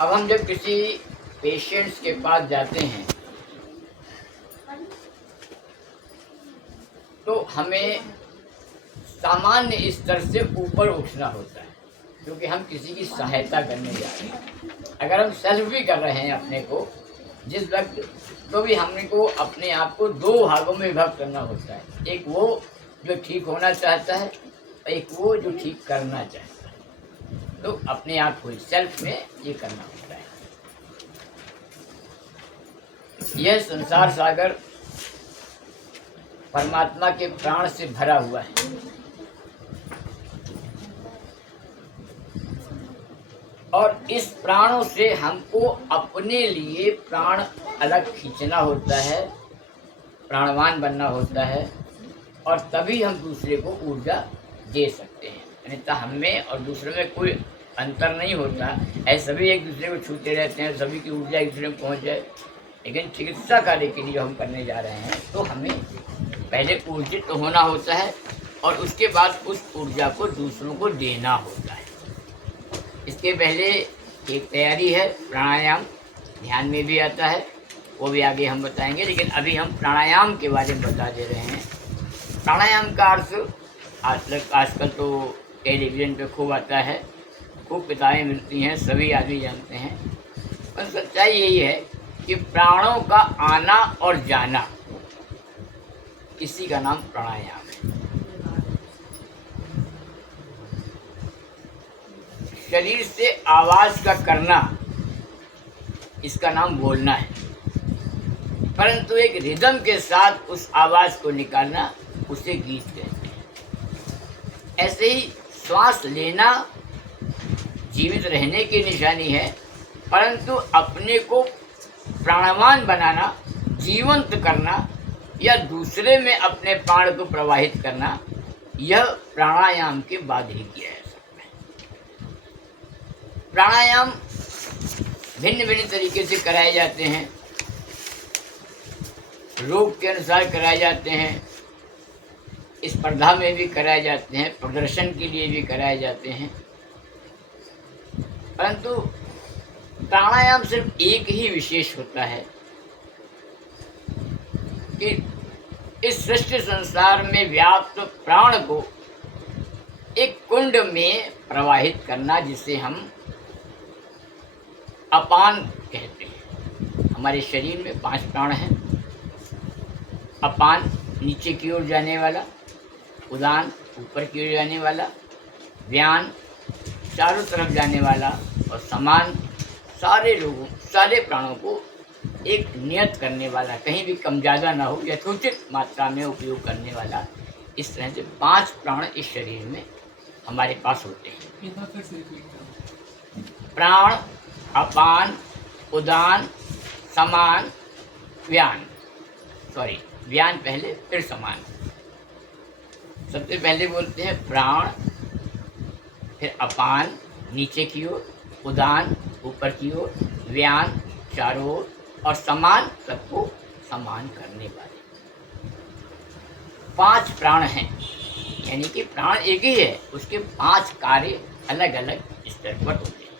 अब हम जब किसी पेशेंट्स के पास जाते हैं तो हमें सामान्य स्तर से ऊपर उठना होता है, क्योंकि हम किसी की सहायता करने जा रहे हैं। अगर हम सेल्फ भी कर रहे हैं अपने को जिस वक्त, तो भी हमने को अपने आप को दो भागों में विभक्त करना होता है। एक वो जो ठीक होना चाहता है, एक वो जो ठीक करना चाहता है। तो अपने आप को सेल्फ में ये करना होता है। यह संसार सागर परमात्मा के प्राण से भरा हुआ है। और इस प्राणों से हमको अपने लिए प्राण अलग खींचना होता है, प्राणवान बनना होता है, और तभी हम दूसरे को ऊर्जा दे सकते हैं। अन्यथा हमें और दूसरे में कोई अंतर नहीं होता है। सभी एक दूसरे को छूते रहते हैं, सभी की ऊर्जा एक दूसरे में पहुँच जाए। लेकिन चिकित्सा कार्य के लिए हम करने जा रहे हैं तो हमें पहले ऊर्जित तो होना होता है और उसके बाद उस ऊर्जा को दूसरों को देना होता है। इसके पहले एक तैयारी है, प्राणायाम ध्यान में भी आता है, वो भी आगे हम बताएंगे। लेकिन अभी हम प्राणायाम के बारे में बता दे रहे हैं। प्राणायाम का अर्थ आजकल तो टेलीविज़न पे खूब आता है, खूब किताबें मिलती हैं, सभी आदमी जानते हैं। पर सच्चाई यही है कि प्राणों का आना और जाना, इसी का नाम प्राणायाम है। शरीर से आवाज का करना, इसका नाम बोलना है। परंतु एक रिदम के साथ उस आवाज को निकालना, उसे गीत कहते हैं। ऐसे ही श्वास लेना जीवित रहने की निशानी है, परंतु अपने को प्राणवान बनाना, जीवंत करना या दूसरे में अपने प्राण को प्रवाहित करना, यह प्राणायाम के बाद ही किया जा सकता है। प्राणायाम भिन्न भिन्न तरीके से कराए जाते हैं, रोग के अनुसार कराए जाते हैं, स्पर्धा में भी कराए जाते हैं, प्रदर्शन के लिए भी कराए जाते हैं। परंतु प्राणायाम सिर्फ एक ही विशेष होता है कि इस सृष्टि संसार में व्याप्त प्राण को एक कुंड में प्रवाहित करना, जिसे हम अपान कहते हैं। हमारे शरीर में 5 प्राण हैं। अपान नीचे की ओर जाने वाला, उदान ऊपर की ओर जाने वाला, व्यान चारों तरफ जाने वाला, और समान सारे प्राणों को एक नियत करने वाला, कहीं भी कम ज़्यादा ना हो, यथोचित मात्रा में उपयोग करने वाला। इस तरह से 5 प्राण इस शरीर में हमारे पास होते हैं। प्राण, अपान, उदान, समान, व्यान। व्यान पहले फिर समान। सबसे पहले बोलते हैं प्राण, फिर अपान नीचे की ओर, उदान ऊपर की ओर, व्यान चारों ओर, और समान सबको समान करने वाले। 5 प्राण हैं, यानी कि प्राण एक ही है, उसके 5 कार्य अलग अलग स्तर पर होते हैं।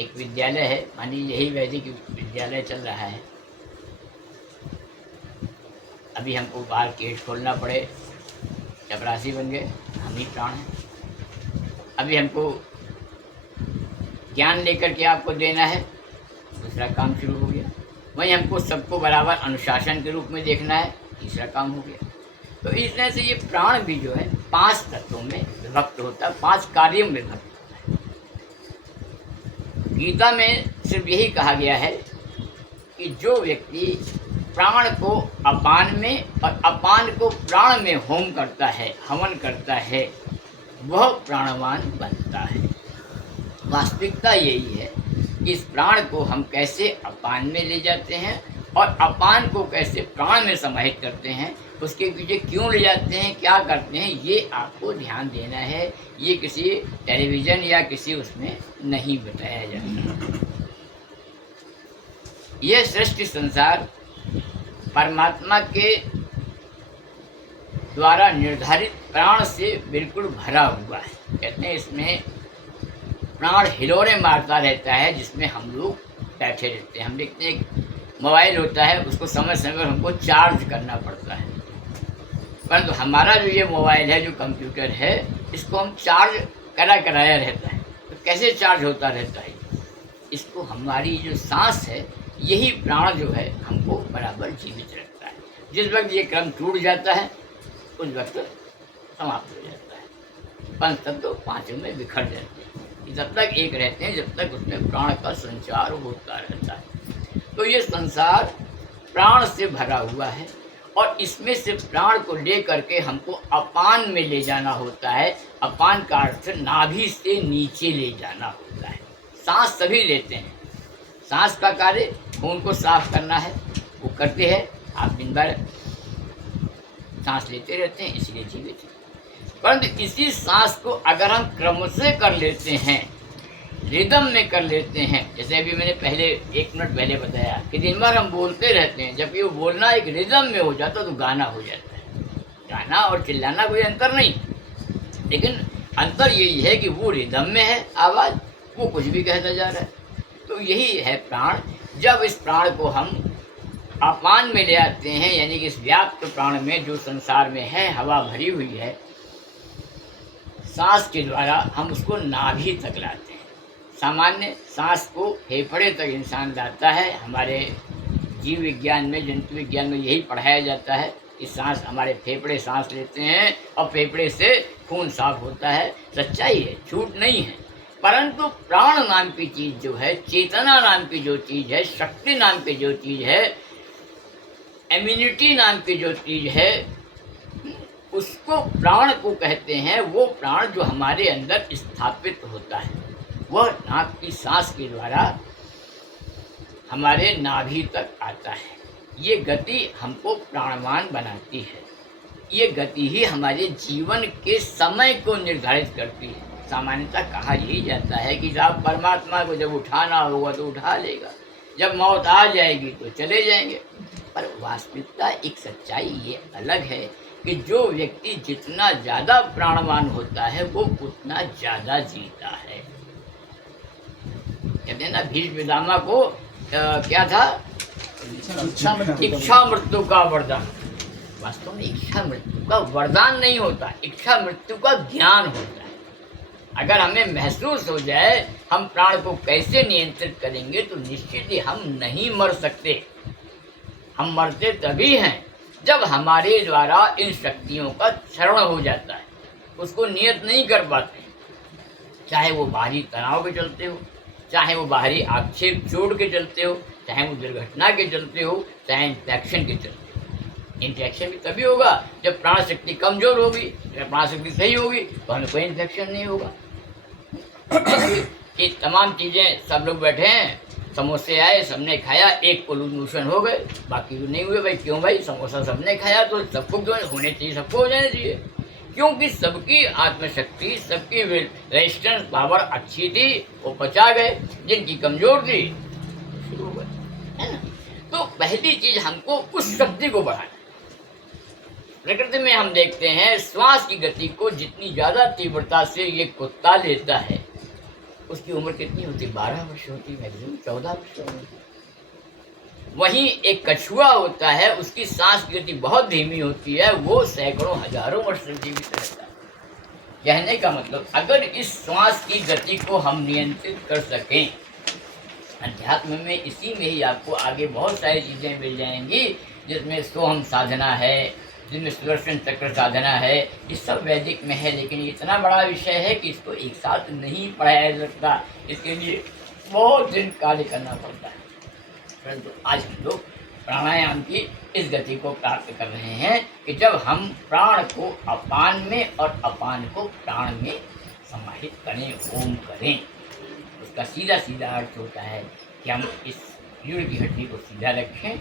एक विद्यालय है, मान लीजिए यही वैदिक विद्यालय चल रहा है। अभी हमको बाहर गेट खोलना पड़े, चपरासी बन गए, हम ही प्राण हैं। अभी हमको ज्ञान लेकर के आपको देना है, दूसरा काम शुरू हो गया। वहीं हमको सबको बराबर अनुशासन के रूप में देखना है, तीसरा काम हो गया। तो इस तरह से ये प्राण भी जो है 5 तत्वों में विभक्त होता है, 5 कार्यों में विभक्त होता है। गीता में सिर्फ यही कहा गया है कि जो व्यक्ति प्राण को अपान में और अपान को प्राण में होम करता है, हवन करता है, वह प्राणवान बनता है। वास्तविकता यही है कि इस प्राण को हम कैसे अपान में ले जाते हैं और अपान को कैसे प्राण में समाहित करते हैं, उसके पीछे क्यों ले जाते हैं, क्या करते हैं, ये आपको ध्यान देना है। ये किसी टेलीविज़न या किसी उसमें नहीं बताया जाता। यह सृष्टि संसार परमात्मा के द्वारा निर्धारित प्राण से बिल्कुल भरा हुआ है। कहते हैं इसमें प्राण हिलोरे मारता रहता है, जिसमें हम लोग बैठे रहते हैं। हम देखते हैं एक मोबाइल होता है, उसको समय समय पर हमको चार्ज करना पड़ता है, परंतु हमारा जो ये मोबाइल है, जो कंप्यूटर है, इसको हम चार्ज कराया रहता है। तो कैसे चार्ज होता रहता है? इसको हमारी जो सांस है, यही प्राण जो है हमको बराबर जीवित रखता है। जिस वक्त ये क्रम टूट जाता है, उस वक्त समाप्त हो जाता है। पंच तत्व पांचों में बिखर जाते हैं। जब तक एक रहते हैं, जब तक उसमें प्राण का संचार होता रहता है। तो ये संसार प्राण से भरा हुआ है, और इसमें से प्राण को ले करके हमको अपान में ले जाना होता है। अपान का अर्थ नाभि से नीचे ले जाना होता है। सांस सभी लेते हैं, सांस का कार्य खून को साफ करना है, वो करते हैं। आप दिन भर सांस लेते रहते हैं, इसलिए जीवित हैं। परंतु इसी सांस को अगर हम क्रम से कर लेते हैं, रिदम में कर लेते हैं, जैसे अभी मैंने पहले 1 मिनट पहले बताया कि दिन भर हम बोलते रहते हैं, जबकि वो बोलना एक रिदम में हो जाता तो गाना हो जाता है। गाना और चिल्लाना कोई अंतर नहीं, लेकिन अंतर यही है कि वो रिदम में है आवाज़, वो कुछ भी कहता जा रहा है। तो यही है प्राण। जब इस प्राण को हम अपान में ले आते हैं, यानी कि इस व्याप्त प्राण में जो संसार में है, हवा भरी हुई है, सांस के द्वारा हम उसको नाभि तक लाते हैं। सामान्य सांस को फेफड़े तक इंसान लाता है। हमारे जीव विज्ञान में, जंतु विज्ञान में यही पढ़ाया जाता है कि सांस, हमारे फेफड़े सांस लेते हैं और फेफड़े से खून साफ होता है। सच्चाई है, झूठ नहीं है। परंतु प्राण नाम की चीज़ जो है, चेतना नाम की जो चीज़ है, शक्ति नाम की जो चीज़ है, इम्यूनिटी नाम की जो चीज़ है, उसको प्राण को कहते हैं। वो प्राण जो हमारे अंदर स्थापित होता है, वह नाक की सांस के द्वारा हमारे नाभि तक आता है। ये गति हमको प्राणवान बनाती है। ये गति ही हमारे जीवन के समय को निर्धारित करती है। सामान्यतः कहा यही जाता है कि साहब परमात्मा को जब उठाना होगा तो उठा लेगा, जब मौत आ जाएगी तो चले जाएंगे। पर वास्तविकता, एक सच्चाई ये अलग है कि जो व्यक्ति जितना ज़्यादा प्राणवान होता है, वो उतना ज़्यादा जीता है। कहते हैं ना, भीष्म पितामह को क्या था? इच्छा मृत्यु का वरदान। वास्तव में इच्छा मृत्यु का वरदान नहीं होता, इच्छा मृत्यु का ज्ञान होता है। अगर हमें महसूस हो जाए हम प्राण को कैसे नियंत्रित करेंगे, तो निश्चित ही हम नहीं मर सकते। हम मरते तभी हैं जब हमारे द्वारा इन शक्तियों का क्षरण हो जाता है, उसको नियत नहीं कर पाते। चाहे वो बाहरी तनाव के चलते हो, चाहे वो बाहरी आक्षेप चोट के चलते हो, चाहे वो दुर्घटना के चलते हो, चाहे इन्फेक्शन के चलते हो। इन्फेक्शन भी तभी होगा जब प्राण शक्ति कमजोर होगी। जब प्राण शक्ति सही होगी तो हमें कोई इन्फेक्शन नहीं होगा। कि तमाम चीज़ें, सब लोग बैठे हैं, समोसे आए, सबने खाया, एक को लूज मोशन हो गए, बाकी तो नहीं हुए। भाई क्यों भाई? समोसा सबने खाया तो सबको जो होने चाहिए, सबको हो जाने चाहिए। क्योंकि सबकी आत्मशक्ति, सबकी रेजिस्टेंस पावर अच्छी थी, वो पचा गए। जिनकी कमजोर थी शुरू हो गए, है ना। तो पहली चीज हमको उस शक्ति को बढ़ाना। प्रकृति में हम देखते हैं श्वास की गति को जितनी ज़्यादा तीव्रता से ये कुत्ता लेता है, उसकी उम्र कितनी होती? 12 वर्ष होती, मैक्सिमम 14 वर्ष होती। वहीं एक कछुआ होता है, उसकी सांस की गति बहुत धीमी होती है, वो सैकड़ों हजारों वर्ष तक जीवित रहता है। कहने का मतलब, अगर इस श्वास की गति को हम नियंत्रित कर सकें, अध्यात्म में इसी में ही आपको आगे बहुत सारी चीज़ें मिल जाएंगी, जिसमें सोहम साधना है, जिसमें सुदर्शन चक्र साधना है। ये सब वैदिक में है, लेकिन इतना बड़ा विषय है कि इसको एक साथ नहीं पढ़ाया जा सकता। इसके लिए बहुत दिन कार्य करना पड़ता है। परंतु आज हम लोग प्राणायाम की इस गति को प्राप्त कर रहे हैं कि जब हम प्राण को अपान में और अपान को प्राण में समाहित करें, ओम करें, उसका सीधा सीधा अर्थ होता है कि हम इस रीढ़ की हड्डी को सीधा रखें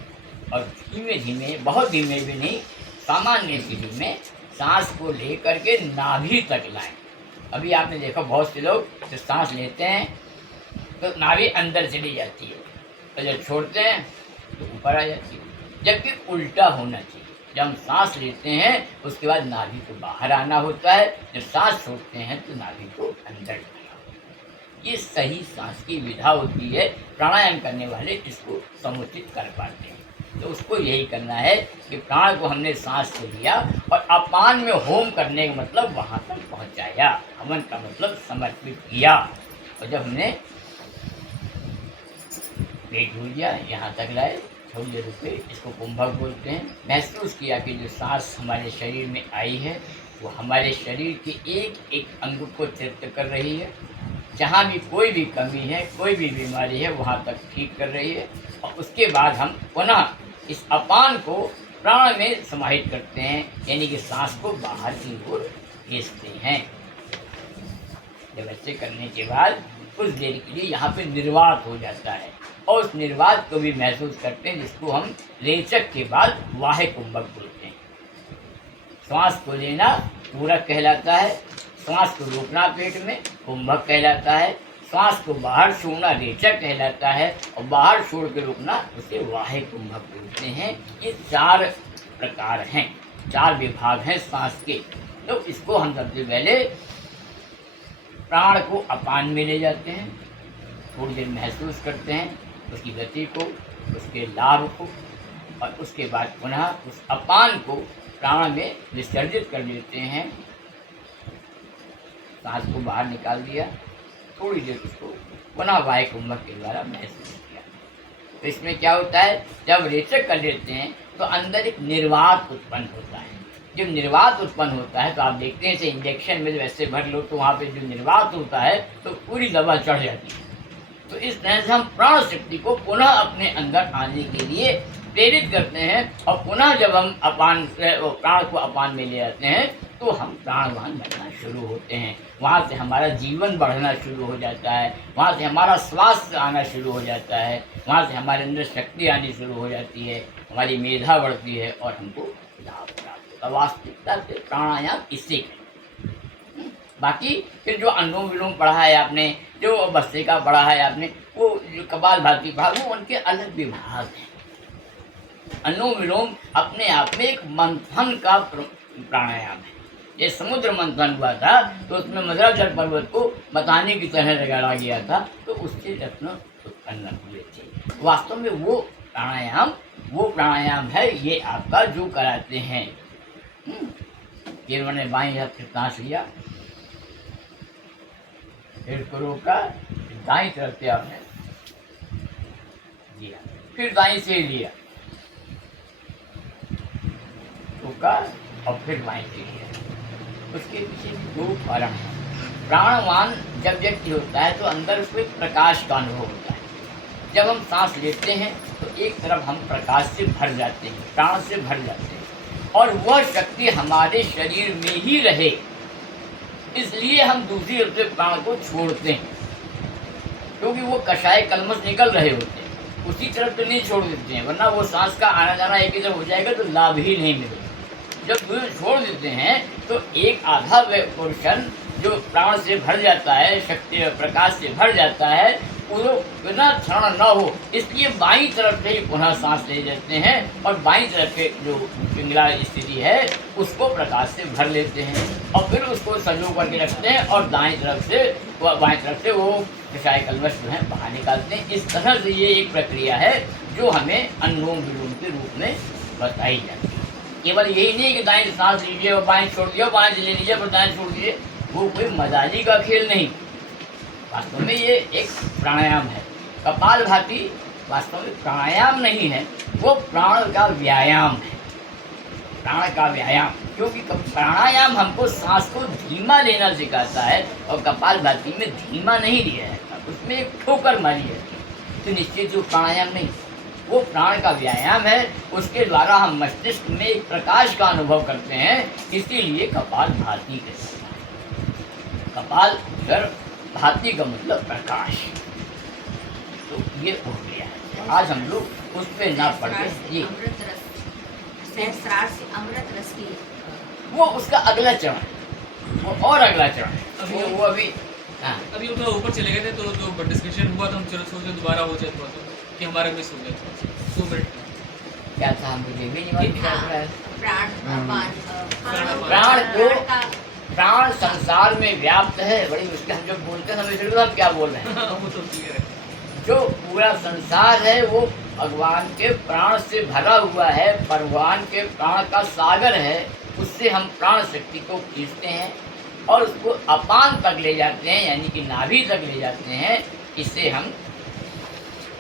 और धीमे धीमे, बहुत धीमे भी नहीं, सामान्य स्थिति में सांस को ले करके नाभि तक लाएं। अभी आपने देखा बहुत से लोग जब सांस लेते हैं तो नाभि अंदर चली जाती है, और जब छोड़ते हैं तो ऊपर आ जाती है। जबकि उल्टा होना चाहिए। जब हम सांस लेते हैं उसके बाद नाभि को बाहर आना होता है, जब सांस छोड़ते हैं तो नाभि को अंदर जाना होता है। ये सही सांस की विधा होती है। प्राणायाम करने वाले इसको समुचित कर पाते हैं। तो उसको यही करना है कि प्राण को हमने सांस से लिया और अपान में होम करने का मतलब वहाँ तक पहुँचाया। हवन का मतलब समर्पित किया। और जब हमने पेट भूल गया, यहाँ तक लाए, थोड़ी देर रुके, इसको कुंभक बोलते हैं। महसूस किया कि जो सांस हमारे शरीर में आई है वो हमारे शरीर के एक एक अंग को तृप्त कर रही है। जहाँ भी कोई भी कमी है, कोई भी बीमारी है, वहाँ तक ठीक कर रही है। और उसके बाद हम पुनः इस अपान को प्राण में समाहित करते हैं, यानी कि सांस को बाहर की ओर भेजते हैं। जब ऐसे करने के बाद कुछ देर के लिए यहाँ पे निर्वात हो जाता है और उस निर्वात को भी महसूस करते हैं, जिसको हम रेचक के बाद वाहे कुंभक बोलते हैं। श्वास को लेना पूरक कहलाता है, श्वास को रोकना पेट में कुंभक कहलाता है, श्वास को बाहर छोड़ना रेचक कहलाता है और बाहर छोड़ के रोकना उसे वाहे कुंभक बोलते हैं। ये 4 प्रकार हैं, 4 विभाग हैं सांस के। तो इसको हम सबसे पहले प्राण को अपान में ले जाते हैं, थोड़ी देर महसूस करते हैं उसकी गति को, उसके लाभ को, और उसके बाद पुनः उस अपान को प्राण में विसर्जित कर देते हैं। सांस को बाहर निकाल दिया, थोड़ी देर उसको पुनः वायु कुंभक के द्वारा महसूस किया। तो इसमें क्या होता है, जब रेचक कर लेते हैं तो अंदर एक निर्वात उत्पन्न होता है। जब निर्वात उत्पन्न होता है तो आप देखते हैं जैसे इंजेक्शन में जब ऐसे भर लो तो वहाँ पे जो निर्वात होता है तो पूरी दवा चढ़ जाती है। तो इस तरह से हम प्राण शक्ति को पुनः अपने अंदर आने के लिए प्रेरित करते हैं और पुनः जब हम अपान प्राण को अपान में ले आते हैं तो हम प्राणवान बनना शुरू होते हैं। वहाँ से हमारा जीवन बढ़ना शुरू हो जाता है, वहाँ से हमारा स्वास्थ्य आना शुरू हो जाता है, वहाँ से हमारे अंदर शक्ति आनी शुरू हो जाती है, हमारी मेधा बढ़ती है और हमको लाभ प्राप्त होता है। वास्तविकता से प्राणायाम इससे करें। बाकी फिर जो अनुलोम विलोम पढ़ा है आपने, जो भस्त्रिका पढ़ा है आपने, वो जो कपालभाति पढ़ा, वो उनके अलग विभाग हैं। अनुलोम विलोम अपने आप में एक मंथन का प्राणायाम है। ये समुद्र मंथन हुआ था तो उसमें मद्राचल पर्वत को बताने की तरह रगड़ा गया था, तो उससे रत्न उत्पन्न हुए थे। वास्तव में वो प्राणायाम है ये आपका जो कराते हैं। फिर मैंने बाईं हाथ से सांस लिया, फिर को रोका, दाईं तरफ से आपने लिया, फिर दाईं से लिया, रोका और फिर बाईं से लिया। उसके पीछे 2 कारण हैं। प्राणवान जब व्यक्ति होता है तो अंदर उसको एक प्रकाश का अनुभव होता है। जब हम सांस लेते हैं तो एक तरफ हम प्रकाश से भर जाते हैं, प्राण से भर जाते हैं, और वह शक्ति हमारे शरीर में ही रहे इसलिए हम दूसरी तरफ से प्राण को छोड़ते हैं, क्योंकि वो कषाय कलमश निकल रहे होते हैं, उसी तरफ तो नहीं छोड़ देते हैं, वरना वो सांस का आना जाना एक ही तरफ हो जाएगा तो लाभ ही नहीं मिलेगा। जब दूर छोड़ देते हैं तो एक आधा पोर्शन जो प्राण से भर जाता है, शक्ति प्रकाश से भर जाता है, वो बिना क्षरण न हो इसलिए बाईं तरफ से ही पुनः सांस ले जाते हैं और बाईं तरफ के जो पिंगला स्थिति है उसको प्रकाश से भर लेते हैं और फिर उसको संजो करके रखते हैं और बाईं तरफ से वो विषाय कलमश जो है बाहर निकालते हैं। इस तरह से ये एक प्रक्रिया है जो हमें अनुलोम विलोम के रूप में बताई जाती है। केवल यही नहीं कि दाएं से सांस लीजिए और बाएं छोड़ दिया, बाएं से ले लीजिए और दाएं छोड़ दीजिए, वो कोई मजाजी का खेल नहीं। वास्तव में ये एक प्राणायाम है। कपालभाति वास्तव में प्राणायाम नहीं है, वो प्राण का व्यायाम है, प्राण का व्यायाम। क्योंकि प्राणायाम हमको सांस को धीमा लेना सिखाता है और कपालभाति में धीमा नहीं लिया जाता, उसमें एक ठोकर मारी जाती है। तो निश्चित जो प्राणायाम नहीं, वो प्राण का व्यायाम है, उसके द्वारा हम मस्तिष्क में एक प्रकाश का अनुभव करते हैं, इसीलिए कपालभाति कहते हैं। कपाल भाति का मतलब प्रकाश। तो ये हो गया है। आज हम लोग उस पर ना पढ़े, ये अमृत रस की वो उसका अगला चरण है, वो और अगला चरण है। वो अभी अभी हम थोड़ा ऊपर चले गए थे तो जो डिस्कशन हुआ तो हम चलो सोचे दोबारा हो जाए तो कि हमारा मिस हो गया 2 मिनट क्या था, मुझे भी नहीं मालूम क्या हो रहा है। प्राण प्राण को प्राण संसार में व्याप्त है। बड़ी मुश्किल, हम जब बोलते हैं समझ लो हम क्या बोल रहे हैं। वो तो क्लियर है। जो पूरा संसार है वो भगवान के प्राण से भरा हुआ है, भगवान के प्राण का सागर है। उससे हम प्राण शक्ति को खींचते हैं और उसको अपान तक ले जाते हैं, यानी कि नाभि तक ले जाते हैं। इससे हम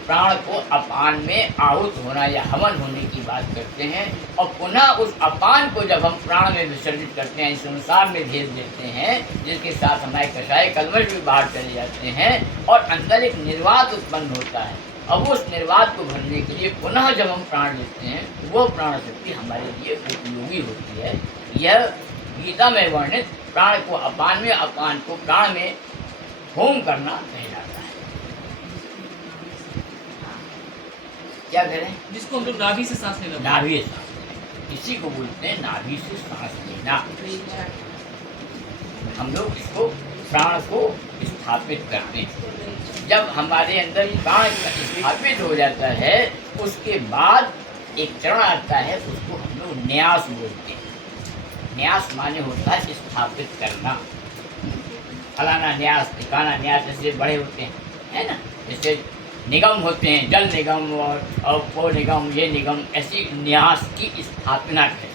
प्राण को अपान में आहुत होना या हवन होने की बात करते हैं। और पुनः उस अपान को जब हम प्राण में विसर्जित करते हैं, इस संसार में भेज देते हैं, जिसके साथ हमारे कषाय कल्मश भी बाहर चले जाते हैं और अंदर एक निर्वात उत्पन्न होता है। अब उस निर्वात को भरने के लिए पुनः जब हम प्राण लेते हैं, वो प्राण शक्ति हमारे लिए उपयोगी होती है। यह गीता में वर्णित प्राण को अपान में, अपान को प्राण में होम करना कहलाता है। क्या कह रहे हैं? जिसको हम लोग नाभि से सांस लेना। नाभि से सांस लेना, इसी को बोलते हैं नाभि से सांस लेना। हम लोग इसको प्राण को स्थापित करते हैं। जब हमारे अंदर प्राण स्थापित हो जाता है, उसके बाद एक चरण आता है, उसको हम लोग न्यास बोलते हैं। न्यास माने होता है स्थापित करना। फलाना न्यास, ठिकाना न्यास, जैसे बड़े होते हैं, है ना, जैसे निगम होते हैं, जल निगम और वो निगम, ये निगम, ऐसी न्यास की स्थापना है।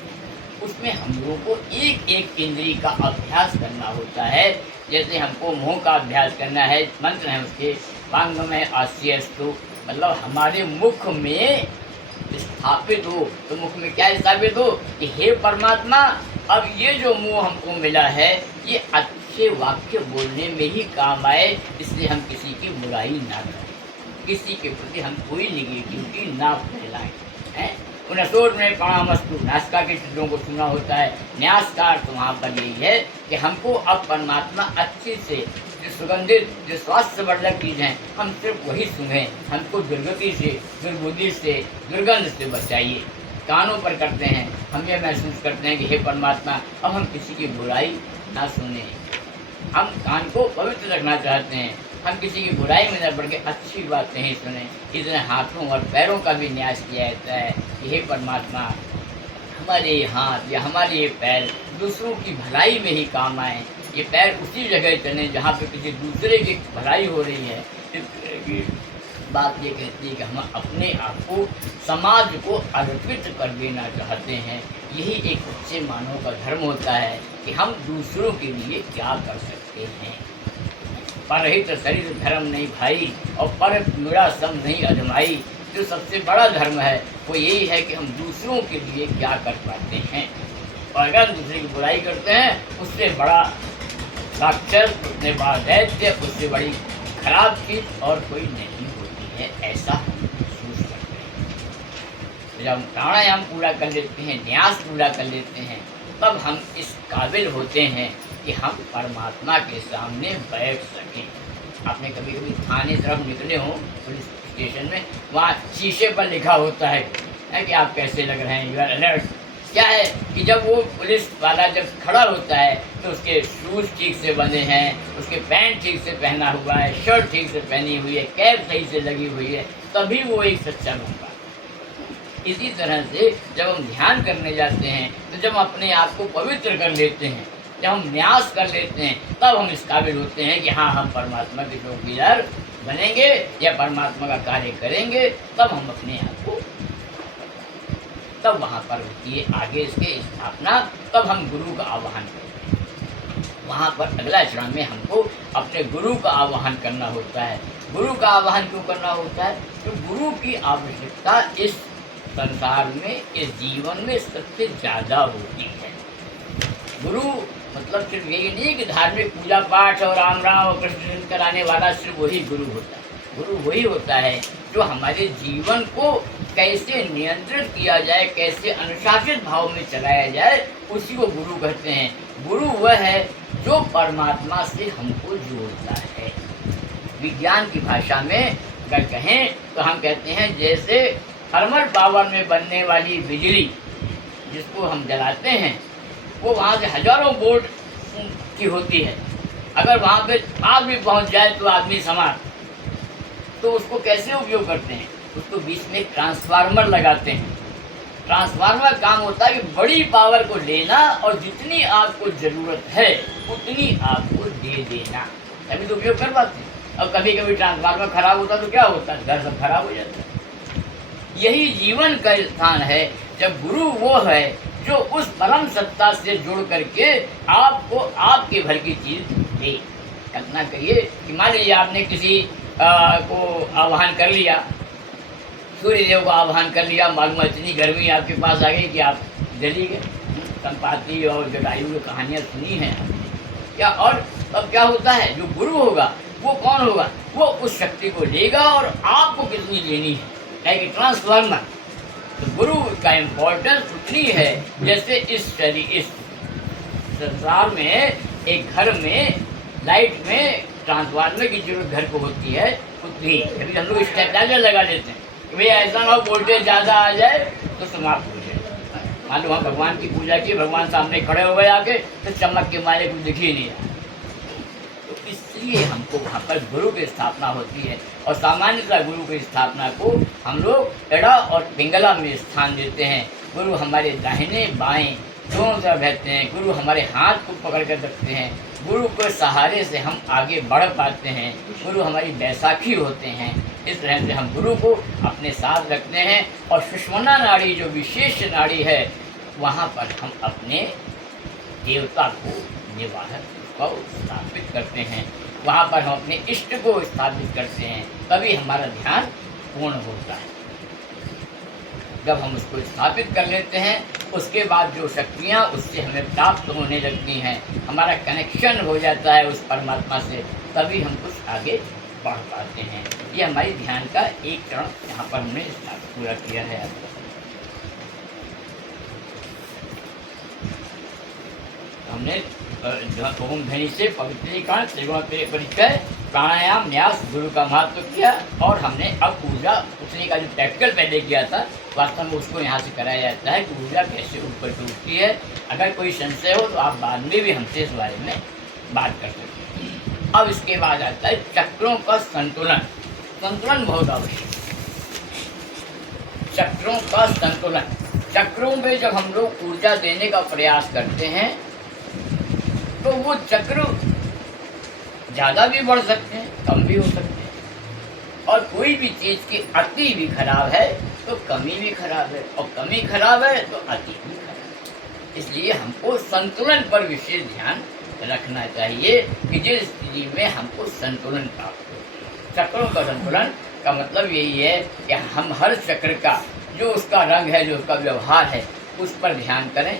उसमें हम लोगों को एक एक इंद्रिय का अभ्यास करना होता है। जैसे हमको मुंह का अभ्यास करना है, मंत्र है उसके, वांग में आस्यस्तु, मतलब हमारे मुख में स्थापित हो। तो मुख में क्या स्थापित हो कि हे परमात्मा, अब ये जो मुंह हमको मिला है, ये अच्छे वाक्य बोलने में ही काम आए, इसलिए हम किसी की बुराई ना करें, किसी के प्रति हम कोई निगेटिविटी ना फैलाएं, हैं। उनसोर में परामस्तु, नासका के चित्रों को सुना होता है। न्यास का अर्थ वहाँ पर यही है कि हमको अब परमात्मा अच्छे से, जो सुगंधित, जो स्वास्थ्यवर्धक चीज़ हैं, हम सिर्फ वही सुनें। हमको दुर्गति से, दुर्बुद्धि से, दुर्गंध से बचाइए। कानों पर करते हैं, हम ये महसूस करते हैं कि हे परमात्मा, अब हम किसी की बुराई ना सुने। हम कान को पवित्र रखना चाहते हैं, हम किसी की बुराई में न पड़ के अच्छी बातें ही सुने। इसलिए हाथों और पैरों का भी न्यास किया जाता है कि हे परमात्मा, हमारे ये हाथ या हमारे ये पैर दूसरों की भलाई में ही काम आए। ये पैर उसी जगह चलें जहाँ पे किसी दूसरे की भलाई हो रही है। इस तरह की बात ये कहती है कि हम अपने आप को समाज को अर्पित कर देना चाहते हैं। यही एक सच्चे मानव का धर्म होता है कि हम दूसरों के लिए क्या कर सकते हैं। परहित शरीर धर्म नहीं भाई, और पर मेरा सम नहीं अजमाई। जो सबसे बड़ा धर्म है वो यही है कि हम दूसरों के लिए क्या कर पाते हैं। और अगर दूसरे की बुराई करते हैं, उससे बड़ा राक्षस, उससे बड़ा दैत्य, उससे बड़ी खराब चीज़ और कोई नहीं होती है, ऐसा हम महसूस करते हैं। जब हम प्राणायाम पूरा कर लेते हैं, न्यास पूरा कर लेते हैं, तब हम इस काबिल होते हैं कि हम परमात्मा के सामने बैठ सकें। आपने कभी कभी थाने तरफ निकले हो, पुलिस स्टेशन में, वहाँ शीशे पर लिखा होता है कि आप कैसे लग रहे हैं, यू आर अलर्ट। क्या है कि जब वो पुलिस वाला जब खड़ा होता है तो उसके शूज़ ठीक से बंधे हैं, उसके पैंट ठीक से पहना हुआ है, शर्ट ठीक से पहनी हुई है, कैप सही से लगी हुई है, तभी वो एक सच्चा बंदा। इसी तरह से जब हम ध्यान करने जाते हैं, तो जब हम अपने आप को पवित्र कर लेते हैं, जब हम न्यास कर लेते हैं, तब हम इस काबिल होते हैं कि हाँ, हम परमात्मा के चौकीदार बनेंगे या परमात्मा का कार्य करेंगे। तब हम अपने आप को, तब वहाँ पर होती है आगे इसके स्थापना। तब हम गुरु का आवाहन करते हैं। वहाँ पर अगला चरण में हमको अपने गुरु का आवाहन करना होता है। गुरु का आवाहन क्यों करना होता है? तो गुरु की आवश्यकता इस संसार में, इस जीवन में सबसे ज़्यादा होती है। गुरु मतलब सिर्फ यही नहीं कि धार्मिक पूजा पाठ और राम राम और कृष्ण कराने वाला सिर्फ वही गुरु होता है। गुरु वही होता है जो हमारे जीवन को कैसे नियंत्रित किया जाए, कैसे अनुशासित भाव में चलाया जाए, उसी को गुरु कहते हैं। गुरु वह है जो परमात्मा से हमको जोड़ता है। विज्ञान की भाषा में अगर कहें तो हम कहते हैं जैसे थर्मल पावर में बनने वाली बिजली जिसको हम जलाते हैं, वो वहाँ से हजारों वोल्ट की होती है। अगर वहाँ पे आग भी पहुँच जाए तो आदमी समाप्त। तो उसको कैसे उपयोग करते हैं? उसको बीच में ट्रांसफार्मर लगाते हैं। ट्रांसफार्मर का काम होता है कि बड़ी पावर को लेना और जितनी आपको ज़रूरत है उतनी आपको दे देना, तभी तो उपयोग कर पाते हैं। और कभी कभी ट्रांसफार्मर खराब होता तो क्या होता है, घर सब खराब हो जाता है। यही जीवन का स्थान है, जब गुरु वो है जो उस परम सत्ता से जुड़ करके आपको आपके भर की चीज़ दे। कल्पना करिए कि मान लीजिए आपने किसी को आह्वान कर लिया, सूर्य देव को आह्वान कर लिया, मालूम है इतनी गर्मी आपके पास आ गई कि आप जली गए। संपाति और जटायु की कहानियाँ सुनी हैं क्या। और अब क्या होता है, जो गुरु होगा वो कौन होगा, वो उस शक्ति को लेगा और आपको कितनी लेनी है, यानी कि ट्रांसफार्मर। तो गुरु का इम्पोर्टेंस उतनी है जैसे इस संसार में एक घर में लाइट में ट्रांसफार्मर की जरूरत घर को होती है उतनी। कभी हम लोग स्टेबलाइजर लगा देते हैं कि भैया ऐसा ना हो वोल्टेज ज़्यादा आ जाए तो समाप्त हो जाए। मान लो हम भगवान की पूजा की, भगवान सामने खड़े हो गए आके, तो चमक के मारे कुछ दिख ही नहीं रहा। तो इसलिए हमको वहाँ पर गुरु की स्थापना होती है। और सामान्यतः गुरु की स्थापना को हम लोग एड़ा और पिंगला में स्थान देते हैं। गुरु हमारे दाहिने बाएं दोनों तरफ रहते हैं। गुरु हमारे हाथ को पकड़ कर रखते हैं। गुरु के सहारे से हम आगे बढ़ पाते हैं। गुरु हमारी बैसाखी होते हैं। इस तरह से हम गुरु को अपने साथ रखते हैं। और सुषुम्ना नाड़ी जो विशेष नाड़ी है, वहाँ पर हम अपने देवता को निवाहक को स्थापित करते हैं। वहाँ पर हम अपने इष्ट को स्थापित करते हैं, तभी हमारा ध्यान पूर्ण होता है। जब हम उसको स्थापित कर लेते हैं, उसके बाद जो शक्तियाँ उससे हमें प्राप्त होने लगती हैं, हमारा कनेक्शन हो जाता है उस परमात्मा से, तभी हम कुछ आगे बढ़ पाते हैं। ये हमारी ध्यान का एक चरण यहाँ पर हमने पूरा किया है। हमने ओम ध्वनि से पवित्रीकरण, त्रिगुण परिचय, प्राणायाम, न्यास, गुरु का महत्व किया। और हमने अब ऊर्जा उठने का जो प्रैक्टिकल पहले किया था, वास्तव में उसको यहाँ से कराया जाता है कि ऊर्जा कैसे ऊपर से उठती है। अगर कोई संशय हो तो आप बाद में भी हमसे इस बारे में बात कर सकते हैं। अब इसके बाद आता है चक्रों का संतुलन। संतुलन बहुत आवश्यक। चक्रों का संतुलन, चक्रों में जब हम लोग ऊर्जा देने का प्रयास करते हैं तो वो चक्र ज़्यादा भी बढ़ सकते हैं, कम भी हो सकते हैं। और कोई भी चीज़ की अति भी खराब है तो कमी भी खराब है, और कमी खराब है तो अति भी खराब है। इसलिए हमको संतुलन पर विशेष ध्यान रखना चाहिए कि जिस स्थिति में हमको संतुलन प्राप्त हो। चक्रों का संतुलन का मतलब यही है कि हम हर चक्र का जो उसका रंग है, जो उसका व्यवहार है, उस पर ध्यान करें,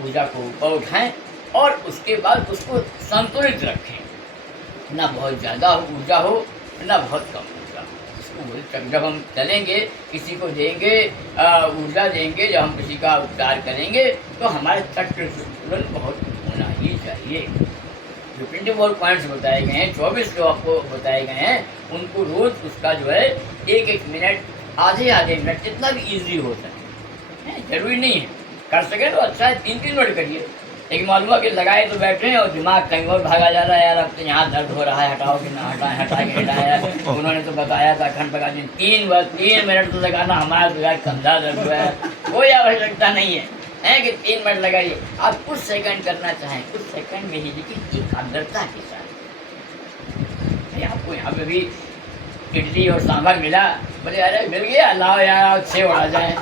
ऊर्जा को ऊपर उठाएं और उसके बाद उसको संतुलित रखें। ना बहुत ज़्यादा ऊर्जा हो, ना बहुत कम ऊर्जा हो। इसको जब हम चलेंगे, किसी को देंगे ऊर्जा देंगे, जब हम किसी का उपचार करेंगे तो हमारे चक्र संतुलन बहुत होना ही चाहिए। जो 24 पॉइंट्स बताए गए हैं, 24 जो आपको बताए गए हैं, उनको रोज़ उसका जो है 1-1 मिनट, आधे मिनट, जितना भी ईजी हो सके, जरूरी नहीं है। कर सके तो अच्छा है, 3-3 मिनट करिए। एक मालूम है कि लगाए तो बैठे हैं और दिमाग कहीं और भागा जा रहा है, यार अब तो यहाँ दर्द हो रहा है, हटाओ कि ना हटाएं, हटा के हटाया। उन्होंने तो बताया था अखंड प्रकाश जी 3 मिनट तो लगाना, हमारा तो यार कंधा दर्द हुआ है। कोई आवश्यकता नहीं है कि 3 मिनट लगाइए। आप कुछ सेकंड करना चाहें, कुछ सेकंड में ही, लेकिन एकाग्रता के साथ। आपको यहाँ पे भी इडली और सांभर मिला, बोले अरे मिल गया, लाओ यार सेव उड़ा जाए।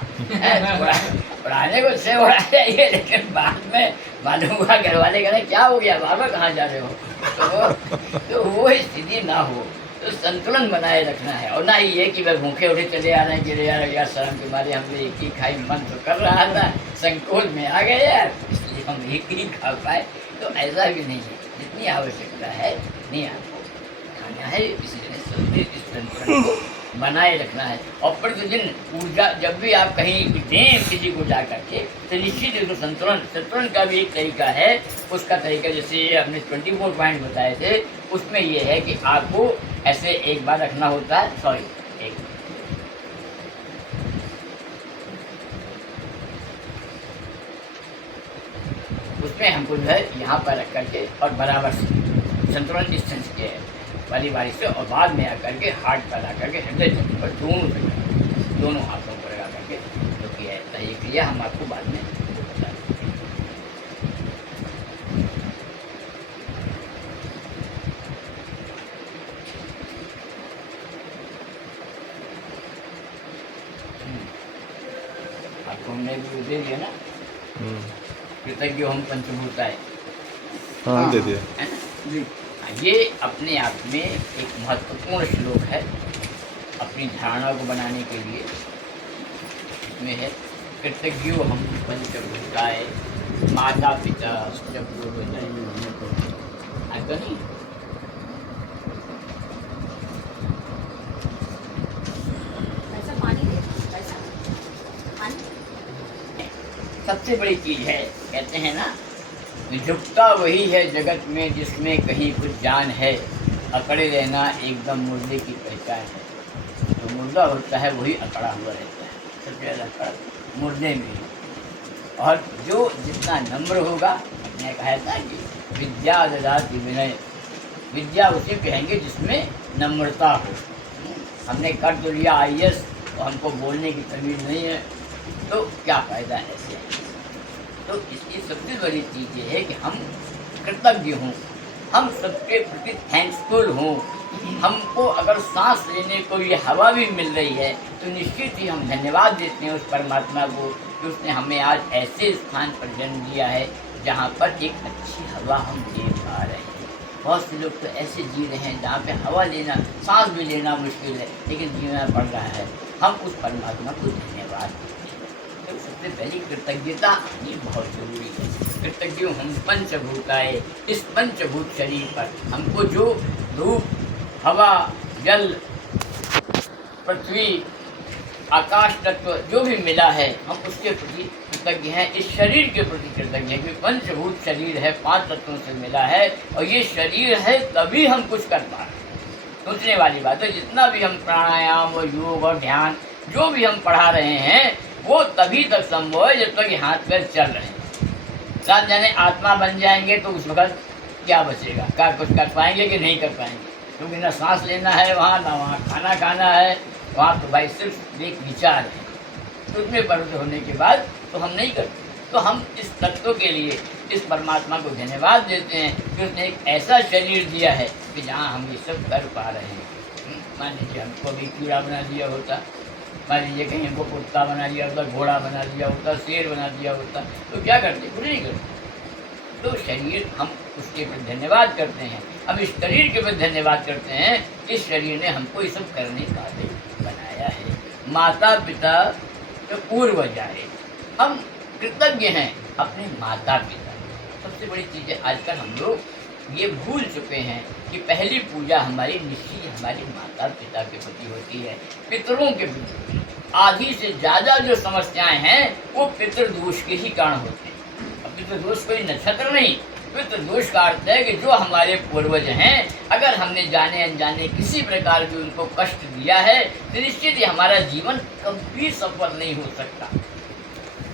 उड़ाने को सेव उड़ा जाइए, लेकिन बाद में मालूम हुआ घर वाले कहते क्या हो गया, बाबा कहाँ जा रहे हो। तो वो स्थिति ना हो, तो संतुलन बनाए रखना है। और ना ही ये कि वह भूखे उठे चले आ रहे हैं कि यार शर्म के मारे हमने एक ही खाई, मन तो कर रहा था, संकोच में आ गए यार, इसलिए हम एक ही खा पाए। तो ऐसा भी नहीं है, जितनी आवश्यकता है नहीं आपको खाना है, इसलिए संतुलन को बनाए रखना है। और प्रतिदिन ऊर्जा जब भी आप कहीं दें किसी को जा करके, तो निश्चित रूप से संतुलन का भी एक तरीका है। उसका तरीका जैसे हमने 24 पॉइंट बताए थे, उसमें ये है कि आपको ऐसे एक बार रखना होता है, उसमें हमको जो है यहाँ पर रख करके और बराबर से संतुलन डिस्टेंस के वाली बारी से, और बाद में आकर के हार्ट पर ला करके हृदय पर दोनों हाथों को लगा करके जो किया जाता है। है ये क्रिया, हम आपको बाद में बता देंगे। आपको हमने भी दे दिया ना, कृतज्ञ हम पंचभूताय, हाँ दे दिया। है ना जी। ये अपने आप में एक महत्वपूर्ण श्लोक है अपनी धारणा को बनाने के लिए। इसमें है कृतज्ञो हम पंचभूताय माता पिता च पूर्वजाय। आता नहीं सबसे बड़ी चीज है, कहते हैं ना, विजुक्ता वही है जगत में जिसमें कहीं कुछ जान है, अकड़े रहना एकदम मुर्दे की पहचान है। जो मुर्दा होता है वही अकड़ा हुआ रहता है, सबसे ज़्यादा अकड़ मुर्दे में ही। और जो जितना नम्र होगा, अपने कहा था कि विद्या ददाति विनय, विद्या उसे कहेंगे जिसमें नम्रता हो। हमने कर तो लिया IAS और हमको बोलने की तमीज़ नहीं है, तो क्या फ़ायदा ऐसे। तो इसकी सबसे बड़ी चीज़ ये है कि हम कृतज्ञ हों, हम सबके प्रति थैंक्सफुल हों। हमको अगर सांस लेने को ये हवा भी मिल रही है तो निश्चित ही हम धन्यवाद देते हैं उस परमात्मा को कि उसने हमें आज ऐसे स्थान पर जन्म दिया है जहाँ पर एक अच्छी हवा हम ले पा रहे हैं। बहुत से लोग तो ऐसे जी रहे हैं जहाँ पे हवा लेना, सांस भी लेना मुश्किल है, लेकिन जीना पड़ रहा है। हम उस परमात्मा को धन्यवाद देते हैं। तो सबसे पहली कृतज्ञता ये बहुत जरूरी है। कृतज्ञ हम पंचभूताय, इस पंचभूत शरीर पर हमको जो धूप, हवा, जल, पृथ्वी, आकाश तत्व जो भी मिला है, हम उसके प्रति कृतज्ञ हैं। इस शरीर के प्रति कृतज्ञ हैं क्योंकि पंचभूत शरीर है, 5 तत्वों से मिला है और ये शरीर है तभी हम कुछ कर पा रहे हैं। सोचने वाली बात है, जितना भी हम प्राणायाम और योग और ध्यान जो भी हम पढ़ा रहे हैं वो तभी तक संभव है जब तक ये हाथ पैर चल रहे हैं। साथ जाने आत्मा बन जाएंगे तो उस वक्त क्या बचेगा, क्या कुछ कर पाएंगे कि नहीं कर पाएंगे, क्योंकि ना सांस लेना है वहाँ, ना वहाँ खाना खाना है वहाँ, तो भाई सिर्फ एक विचार है। तो उसमें परिणत होने के बाद तो हम नहीं करते। तो हम इस तत्व के लिए इस परमात्मा को धन्यवाद देते हैं कि उसने एक ऐसा शरीर दिया है कि जहाँ हम ये सब कर पा रहे हैं। मान लीजिए हमको भी कीड़ा बना दिया होता, मान लीजिए कहीं हमको कुत्ता बना दिया होता, घोड़ा बना दिया होता, शेर बना दिया होता, तो क्या करते, कुछ नहीं करते। तो शरीर हम उसके प्रति धन्यवाद करते हैं। हम इस शरीर के प्रति धन्यवाद करते हैं, इस शरीर ने हमको ये सब करने काबिल बनाया है। माता पिता तो पूर्वज आए, हम कृतज्ञ हैं अपने माता पिता। सबसे बड़ी चीज़ है, आजकल हम लोग ये भूल चुके हैं कि पहली पूजा हमारी निश्चित हमारे माता पिता के प्रति होती है, पितरों के प्रति। आधी से ज़्यादा जो समस्याएं हैं वो पितृदोष के ही कारण होते हैं। पितृदोष कोई नक्षत्र नहीं, पितृदोष का अर्थ है कि जो हमारे पूर्वज हैं, अगर हमने जाने अनजाने किसी प्रकार की उनको कष्ट दिया है तो निश्चित ही हमारा जीवन कभी सफल नहीं हो सकता।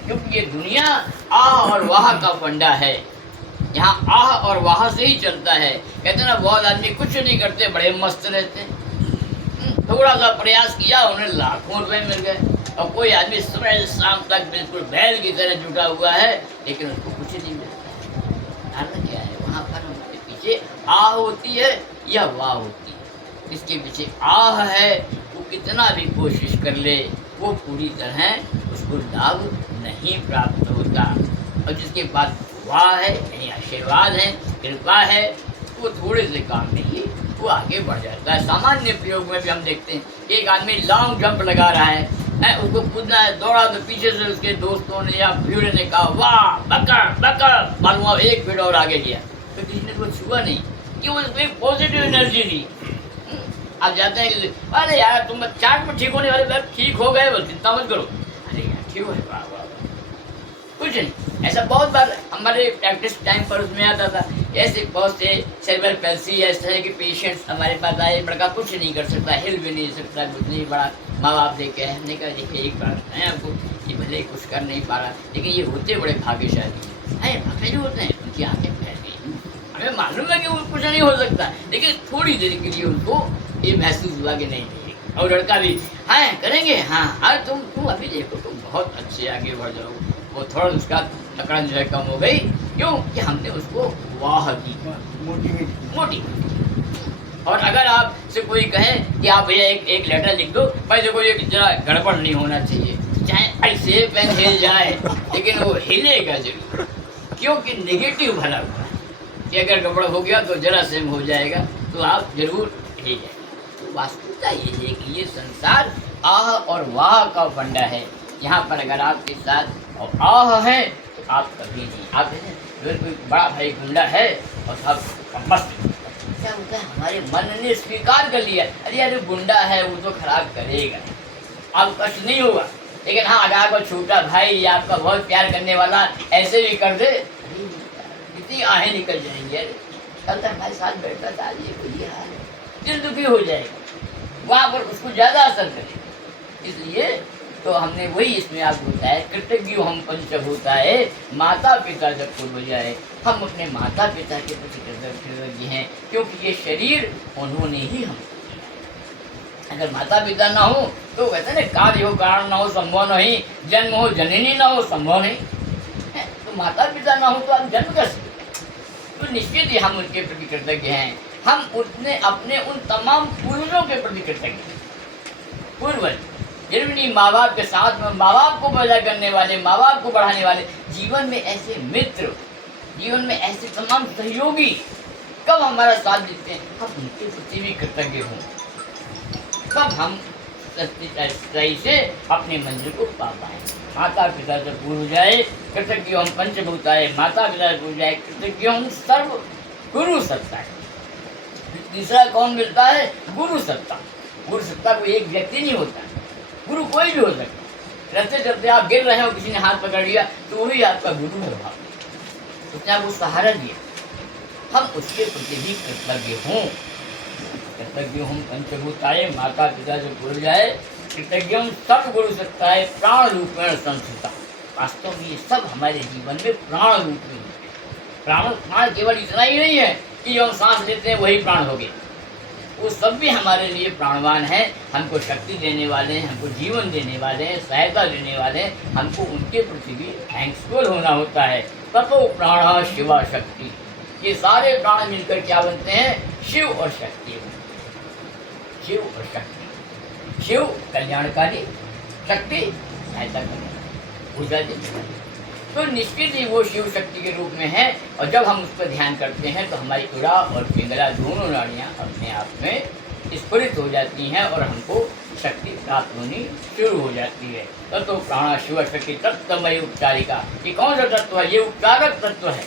क्योंकि ये दुनिया आह और वाह का फंडा है, यहाँ आह और वाह से ही चलता है। कहते हैं ना, बहुत आदमी कुछ नहीं करते, बड़े मस्त रहते हैं। थोड़ा सा प्रयास किया, उन्हें लाखों रुपए मिल गए। और कोई आदमी सुबह शाम तक बिल्कुल बैल की तरह जुटा हुआ है, लेकिन उसको कुछ नहीं मिलता। कारण क्या है, वहाँ पर उसके पीछे आह होती है या वाह होती है। इसके पीछे आह है, वो कितना भी कोशिश कर ले वो पूरी तरह उसको लाभ नहीं प्राप्त होता। और जिसके पास वाह है यानी आशीर्वाद है, कृपा है, वो थोड़े से काम में ही वो आगे बढ़ जाता है। सामान्य प्रयोग में भी हम देखते हैं, एक आदमी लॉन्ग जंप लगा रहा है, उसको कूदना है, दौड़ा तो पीछे से उसके दोस्तों ने या भीड़ ने कहा वाह बकर बकर, मालूम हुआ एक भीड़ और आगे गया, तो किसी ने वो छुआ नहीं कि वो उसमें पॉजिटिव एनर्जी थी। आप जाते हैं कि अरे यार तुम 4 में ठीक होने वाले, ठीक हो गए, बस चिंता मत करो, अरे यार ठीक है, वाह वाह, कुछ नहीं। ऐसा बहुत बार हमारे प्रैक्टिस टाइम पर उसमें आता था। ऐसे बहुत से सेरेब्रल पैल्सी या इस तरह के पेशेंट्स हमारे पास आए, बड़का कुछ नहीं कर सकता, हिल भी नहीं सकता, कुछ नहीं, बड़ा माँ बाप देख के हमने कहा देखिए एक बार है आपको, ये भले कुछ कर नहीं पा रहा, लेकिन ये होते बड़े भाग्यशाली हैं। भाग्यशाली होते हैं, उनकी आंखें फैल गई। हमें मालूम है कि वो कुछ नहीं हो सकता, लेकिन थोड़ी देर के लिए उनको ये महसूस हुआ कि नहीं। और लड़का भी हाँ करेंगे, हाँ तुम अभी देखो, तुम बहुत अच्छे आगे बढ़ जाओ। वो थोड़ा उसका अकड़न जो है कम हो गई, क्यों कि हमने उसको वाह की, मोटिवेट। और अगर आपसे कोई कहे कि आप भैया एक लेटर लिख दो, भाई देखो ये जरा गड़बड़ नहीं होना चाहिए, चाहे ऐसे पेन हिल जाए लेकिन वो हिलेगा जरूर, क्योंकि नेगेटिव भरा हुआ है कि अगर गड़बड़ हो गया तो जरा सेम हो जाएगा, तो आप जरूर हिल जाएगा। तो वास्तविकता ये है कि ये संसार आह और वाह का फंडा है। यहाँ पर अगर आपके साथ और आह है तो आप कभी नहीं, आप जैसे कोई बड़ा भाई गुंडा है और साहब मस्त, क्या होता है हमारे मन ने स्वीकार कर लिया, अरे यार गुंडा है वो तो खराब करेगा, आप कष्ट नहीं होगा। लेकिन हाँ अगर आपका छोटा भाई या आपका बहुत प्यार करने वाला ऐसे भी कर दे, इतनी आहें निकल जाएंगी, अरे कल तक हमारे साथ बैठता था आज ये हाल है, दिल दुखी हो जाएगा, वहाँ पर उसको ज़्यादा असर करेगा। इसलिए तो हमने वही इसमें आपको बताया, कृतज्ञ हम पंचभूता है, माता पिता जब पूर्व जाए, हम अपने माता पिता के प्रति कृतज्ञ हैं, क्योंकि ये शरीर उन्होंने ही हम, अगर माता पिता ना हो तो कहते हैं ना कार्य हो कारण ना हो संभव नहीं, जन्म हो जननी ना हो संभव नहीं है, तो माता पिता ना हो तो आप जन्म कर सकते। तो निश्चित ही हम उनके प्रति कृतज्ञ हैं, हम उतने अपने उन तमाम पूर्वजों के प्रति कृतज्ञ हैं। पूर्वज जिन्होंने माँ बाप के साथ में माँ बाप को पैदा करने वाले, माँ बाप को बढ़ाने वाले, जीवन में ऐसे मित्र, जीवन में ऐसे तमाम सहयोगी कब हमारा साथ देते हैं, हम उनके प्रति भी कृतज्ञ हों, तब हम सही से अपने मंजिल को पा पाए। माता पिता से पूर्व जाए कृतज्ञ हम पंचभूताए, माता पिता से पूर्व जाए कृतज्ञ हम सर्व गुरु सत्ता है। तीसरा कौन मिलता है? गुरु सत्ता। गुरु सत्ता कोई एक व्यक्ति नहीं होता, गुरु कोई भी हो सकता। रस्ते चलते आप गिर रहे हो, किसी ने हाथ पकड़ लिया तो वही आपका गुरु है, उसने आपको सहारा दिया, हम उसके प्रति भी कृतज्ञ हों। कृतज्ञ हम पंचभूताए, माता पिता से पूर्व जाए कृतज्ञ हम सब गुरु सत्ताए, प्राण रूपेण संस्थिता। वास्तव में ये सब हमारे जीवन में प्राण रूप में, प्राण केवल इतना ही नहीं है कि जो हम सांस लेते हैं वही प्राण हो गए, वो सब भी हमारे लिए प्राणवान है, हमको शक्ति देने वाले हैं, हमको जीवन देने वाले हैं, सहायता देने वाले हैं, हमको उनके प्रति भी थैंक्सफुल होना होता है। ततो प्राण शिवा शक्ति, ये सारे प्राण मिलकर क्या बनते हैं? शिव और शक्ति। शिव और शक्ति, शिव कल्याणकारी, शक्ति सहायता करने, ऊर्जा देने वाली। तो निश्चित ही वो शिव शक्ति के रूप में है, और जब हम उस पर ध्यान करते हैं तो हमारी उड़ा और पिंगला दोनों नाड़ियाँ अपने आप में स्फुरित हो जाती हैं और हमको शक्ति प्राप्त होनी शुरू हो जाती है। तो प्राण शिव शक्ति तत्वमय उपचारिका, ये कौन सा तत्व है? ये उपचारक तत्व है,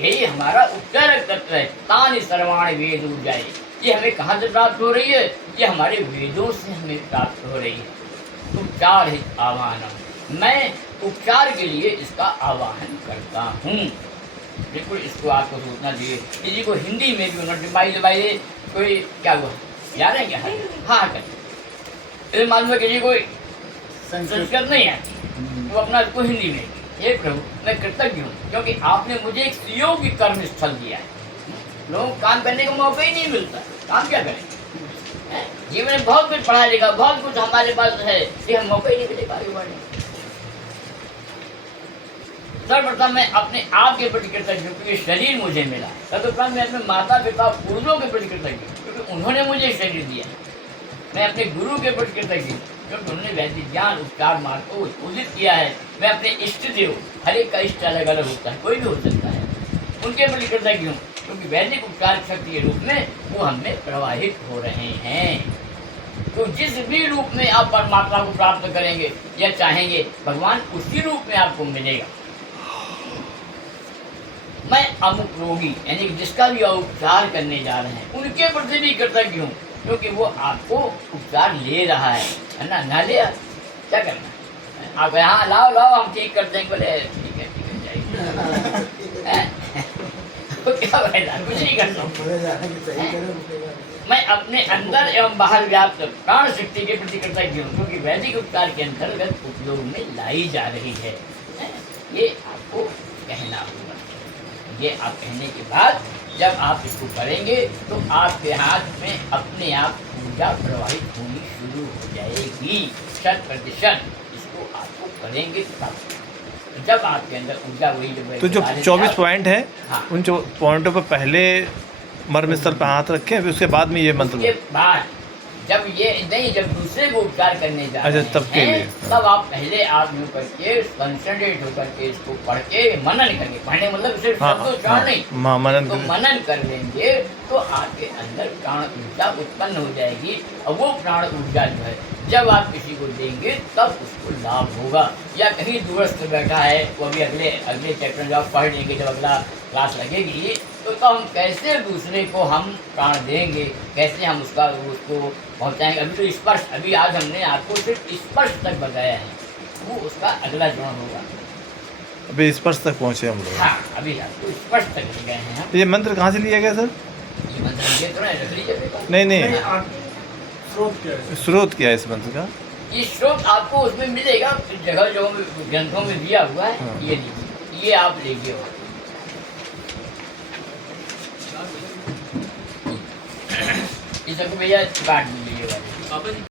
यही हमारा उपचारक तत्व है। तानि सर्वाणि वेद ऊर्जाए, ये हमें कहाँ से प्राप्त हो रही है? ये हमारे वेदों से हमें प्राप्त हो रही है। उपचार है आह्वानम, मैं उपचार के लिए इसका आवाहन करता हूँ। बिल्कुल इसको आपको सोचना चाहिए। किसी को हिंदी में भी नोटिफाई कोई क्या हुआ याद है क्या? हाँ कर मालूम है किसी को संस्कृत नहीं आती तो अपना इसको हिंदी में, ये प्रभु मैं कृतज्ञ हूँ क्योंकि आपने मुझे एक सुयोग्य कर्म स्थल दिया है। लोगों को काम करने का मौका ही नहीं मिलता, काम क्या करें? जीवन में बहुत कुछ पढ़ा लिखा, बहुत कुछ हमारे पास है, लेकिन मौका ही नहीं मिलेगा आगे बढ़ने। सर्वप्रथम मैं अपने आप के प्रति कृतज्ञ हूँ क्योंकि शरीर मुझे मिला। तदुपरांत मैं अपने माता पिता पूर्वजों के प्रति कृतज्ञ हूँ क्योंकि उन्होंने मुझे शरीर दिया। मैं अपने गुरु के प्रति कृतज्ञ हूँ क्योंकि उन्होंने वैदिक ज्ञान उपचार मार्ग को उत्पूजित किया है। मैं अपने इष्ट देव, हर एक का इष्ट अलग अलग होता है, कोई भी हो सकता है, उनके प्रति कृतज्ञ हूँ क्योंकि वैदिक उपचार शक्ति के रूप में वो हमें प्रवाहित हो रहे हैं। तो जिस भी रूप में आप परमात्मा को प्राप्त करेंगे या चाहेंगे, भगवान उसी रूप में आपको मिलेगा। मैं अमुक रोगी यानी जिसका भी उपचार करने जा रहे हैं उनके प्रति भी कृतज्ञ हूँ क्योंकि वो आपको उपचार ले रहा है ना ले क्या करना, आप यहाँ लाओ हम ठीक कर देंगे, बोले ठीक है जाइए तो क्या फायदा, कुछ नहीं कर सकते। मैं अपने अंदर एवं बाहर व्याप्त प्राण शक्ति के प्रति कृतज्ञ हूँ क्योंकि वैदिक उपचार के अंतर्गत उपयोग में लाई जा रही है। ये आपको कहना होगा। ये आप कहने के बाद जब आप इसको करेंगे तो आपके हाथ में अपने आप ऊर्जा प्रवाहित होनी शुरू हो जाएगी। 100% इसको आपको करेंगे तब। जब आपके अंदर ऊर्जा वही तो जो 24 पॉइंट है, हाँ। उन पॉइंटों पर पहले मर्म स्थल पर हाथ रखें, फिर उसके बाद में ये मंत्र उसके बाद जब ये नहीं, जब दूसरे को उपचार करने जा अच्छा, रहे तब के हैं, लिए, हाँ। तब आप पहले आप यूँ करके कंसंट्रेट होकर के इसको पढ़ के मनन करके, पढ़ने मतलब सिर्फ हाँ, शब्दोच्चारण नहीं, हाँ, मनन तो करें। मनन कर लेंगे तो आपके अंदर प्राण ऊर्जा उत्पन्न हो जाएगी। और वो प्राण ऊर्जा जो है जब आप किसी को देंगे तब उसको लाभ होगा। या कहीं दूरस्थ बैठा है, वो अभी अगले चैप्टर जब आप पढ़ लेंगे, जब अगला क्लास लगेगी, तो हम कैसे दूसरे को हम प्राण देंगे, कैसे हम उसको पहुंचाएंगे। अभी तो स्पर्श, अभी आज हमने आपको सिर्फ स्पर्श तक बताया है, वो उसका अगला चरण होगा। अभी स्पर्श तक पहुँचे हम लोग। हाँ, अभी आपको स्पर्श तक ले गए हैं हम। ये मंत्र कहाँ से लिया गया सर? ये मंत्र ये तो नहीं रख लीजिए बेटा। नहीं, स्रोत क्या है इस मंत्र का? ये स्रोत आपको उसमें मिलेगा, जगह जगह में ग्रंथों में दिया हुआ है। हाँ। ये लीजिए, ये आप लीजिए। इस सबको भैया काट दीजिए ये वाले। पापा जी